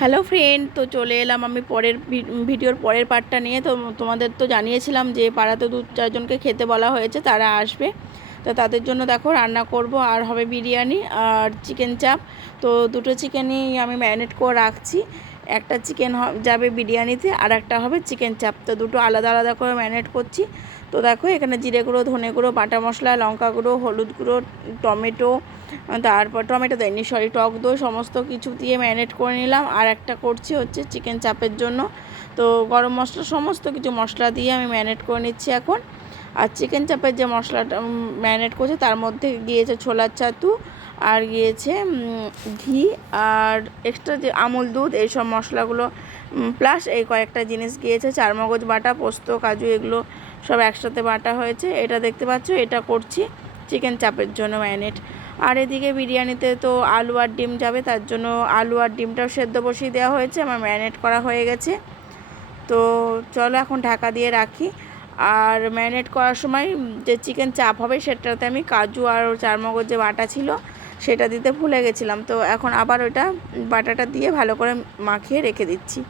Hello friend, তো চলে এলাম আমি পরের ভিডিওর পরের পার্টটা নিয়ে। তো তোমাদের তো জানিয়েছিলাম যে পাড়াতে 2-4জনকে খেতে বলা হয়েছে, তারা আসবে। তো তাদের জন্য দেখো রান্না করব, আর হবে বিরিয়ানি আর চিকেন চাপ। তো দুটো চিকেনই আমি ম্যারিনেট করে রাখছি। একটা চিকেন যাবে বিরিয়ানিতে, আর একটা হবে চিকেন চাপ। তো দুটো আলাদা আলাদা করে ম্যারিনেট করছি। তো দেখো এখানে জিরে গুঁড়ো, ধনে গুঁড়ো, বাটা মশলা, লঙ্কা গুঁড়ো, হলুদ গুঁড়ো, টমেটো, তারপর টমেটো দেয়নি, সরি, টক দই, সমস্ত কিছু দিয়ে ম্যারিনেট করে নিলাম। আর একটা করছি হচ্ছে চিকেন চাপের জন্য। তো গরম মশলা, সমস্ত কিছু মশলা দিয়ে আমি ম্যারিনেট করে নিচ্ছি এখন। আর চিকেন চাপের যে মশলাটা ম্যারিনেট করছে তার মধ্যে গিয়েছে ছোলার ছাতু, আর গিয়েছে ঘি, আর এক্সট্রা যে আমুল দুধ, এইসব মশলাগুলো প্লাস এই কয়েকটা জিনিস গিয়েছে, চারমগজ বাটা, পোস্ত, কাজু, এগুলো সব একসাথে বাটা হয়েছে। এটা দেখতে পাচ্ছ, এটা করছি চিকেন চাপের জন্য ম্যারিনেট। আর এদিকে বিরিয়ানিতে তো আলু আর ডিম যাবে, তার জন্য আলু আর ডিমটাও সেদ্ধ বসিয়ে দেওয়া হয়েছে, আমার ম্যারিনেট করা হয়ে গেছে। তো চলো এখন ঢাকা দিয়ে রাখি। আর ম্যারিনেট করার সময় যে চিকেন চাপ হবে সেটাতে আমি কাজু আর চারমগজ যে বাটা ছিল সেটা দিতে ভুলে গেছিলাম। তো এখন আবার ওইটা বাটাটা দিয়ে ভালো করে মাখিয়ে রেখে দিচ্ছি।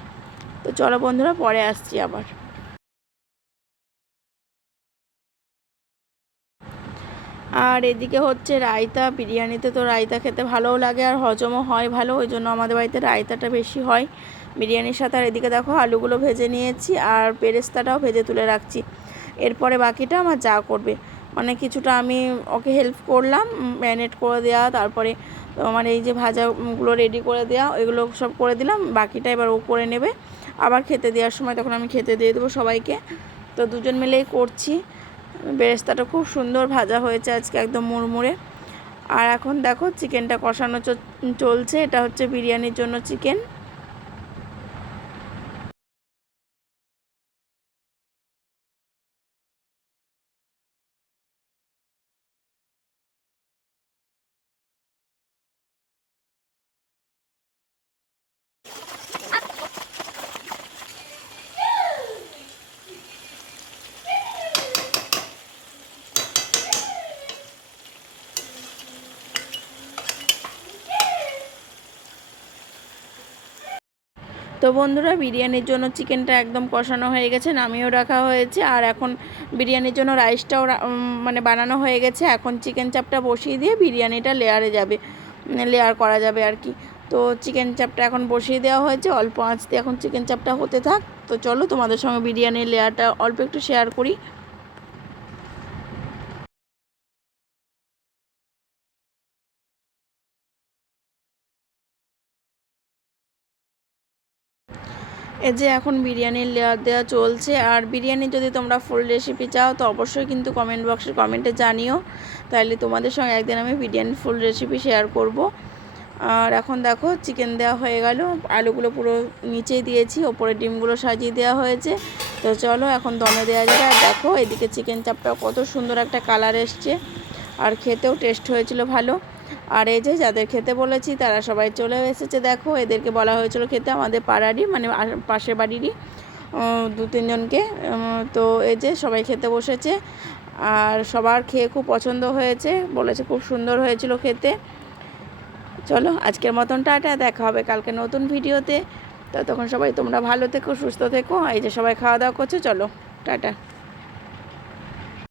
তো চলো বন্ধুরা, পরে আসছি আবার। আর এদিকে হচ্ছে রায়তা। বিরিয়ানিতে তো রায়তা খেতে ভালোও লাগে আর হজমও হয় ভালো, ওই জন্য আমাদের বাড়িতে রায়তাটা বেশি হয় বিরিয়ানির সাথে। আর এদিকে দেখো আলুগুলো ভেজে নিয়েছি আর বেরেস্তাটাও ভেজে তুলে রাখছি। এরপরে বাকিটা আমার যা করবে, মানে কিছুটা আমি ওকে হেল্প করলাম, ম্যারিনেট করে দেওয়া, তারপরে মানে এই যে ভাজাগুলো রেডি করে দেওয়া, এগুলো সব করে দিলাম। বাকিটা এবার ও করে নেবে। আবার খেতে দেওয়ার সময় তখন আমি খেতে দিয়ে দেবো সবাইকে। তো দুজন মিলেই করছি। বেরেস্তাটা খুব সুন্দর ভাজা হয়েছে আজকে, একদম মুড়মুড়ে। আর এখন দেখো চিকেনটা কষানো চলছে। এটা হচ্ছে বিরিয়ানির জন্য চিকেন। তো বন্ধুরা, বিরিয়ানির জন্য চিকেনটা একদম কষানো হয়ে গেছে, নামিয়েও রাখা হয়েছে। আর এখন বিরিয়ানির জন্য রাইসটাও মানে বানানো হয়ে গেছে। এখন চিকেন চাপটা বসিয়ে দিয়ে বিরিয়ানিটা লেয়ারে যাবে, লেয়ার করা যাবে আর কি। তো চিকেন চাপটা এখন বসিয়ে দেওয়া হয়েছে অল্প আঁচ দিয়ে, এখন চিকেন চাপটা হতে থাক। তো চলো তোমাদের সঙ্গে বিরিয়ানির লেয়ারটা অল্প একটু শেয়ার করি। এই যে এখন বিরিয়ানির লেয়ার দেওয়া চলছে। আর বিরিয়ানি যদি তোমরা ফুল রেসিপি চাও তো অবশ্যই কিন্তু কমেন্ট বক্সে কমেন্টে জানিও, তাহলে তোমাদের সঙ্গে একদিন আমি বিরিয়ানির ফুল রেসিপি শেয়ার করব। আর এখন দেখো চিকেন দেওয়া হয়ে গেল, আলুগুলো পুরো নিচে দিয়েছি, ওপরে ডিমগুলো সাজিয়ে দেওয়া হয়েছে। তো চলো এখন দমে দেওয়া যাবে। আর দেখো এদিকে চিকেন চাপটা কত সুন্দর একটা কালার এসছে, আর খেতেও টেস্ট হয়েছিল ভালো। আর এই যে যাদের খেতে বলেছি তারা সবাই চলে এসেছে। দেখো এদেরকে বলা হয়েছিল খেতে, আমাদের পাড়ারই, মানে পাশের বাড়িরই 2-3জনকে। তো এই যে সবাই খেতে বসেছে, আর সবার খেয়ে খুব পছন্দ হয়েছে, বলেছে খুব সুন্দর হয়েছিল খেতে। চলো আজকের মতন টাটা, দেখা হবে কালকে নতুন ভিডিওতে। ততক্ষণ সবাই তোমরা ভালো থেকো, সুস্থ থেকো। এই যে সবাই খাওয়া দাওয়া করছে, চলো টাটা।